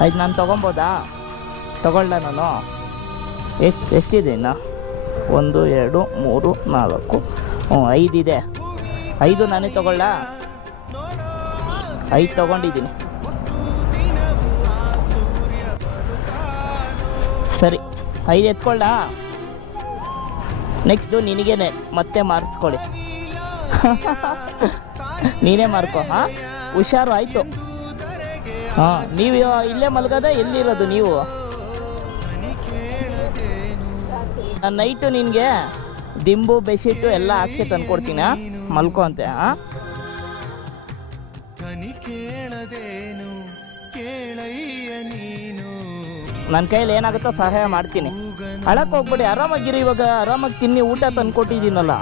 ಆಯ್ತು, ನಾನು ತೊಗೊಬೋದಾ? ತೊಗೊಳ್ಳ ನಾನು? ಎಷ್ಟಿದೆ ಇನ್ನು? 1 2 3 4 5 ಇದೆ. 5 ನಾನೇ ತೊಗೊಳ್ಳ? 5 ತೊಗೊಂಡಿದ್ದೀನಿ. ಸರಿ, 5 ಎತ್ಕೊಳ್ಳ. ನೆಕ್ಸ್ಟು ನಿನಗೇನೆ ಮತ್ತೆ ಮಾರ್ಕ್ಸ್ಕೊಳ್ಳಿ. ನೀನೇ ಮಾರ್ಕೊ. ಹಾಂ, ಹುಷಾರು. ಆಯಿತು. ಹಾಂ, ನೀವು ಇಲ್ಲೇ ಮಲಗದ? ಎಲ್ಲಿರೋದು ನೀವು? ನಾನು ನೈಟು ನಿನಗೆ ದಿಂಬು ಬೆಡ್ಶೀಟು ಎಲ್ಲ ಹಾಸ್ಗೆ ತಂದ್ಕೊಡ್ತೀನಿ. ಮಲ್ಕೊ ಅಂತೆ. ಹಾಂ, ನನ್ನ ಕೈಯಲ್ಲಿ ಏನಾಗುತ್ತೋ ಸಹಾಯ ಮಾಡ್ತೀನಿ. ಅಳಕ್ಕೆ ಹೋಗ್ಬೇಡಿ, ಆರಾಮಾಗಿರಿ. ಇವಾಗ ಆರಾಮಾಗಿ ತಿನ್ನಿ, ಊಟ ತಂದ್ಕೊಟ್ಟಿದ್ದೀನಲ್ಲ.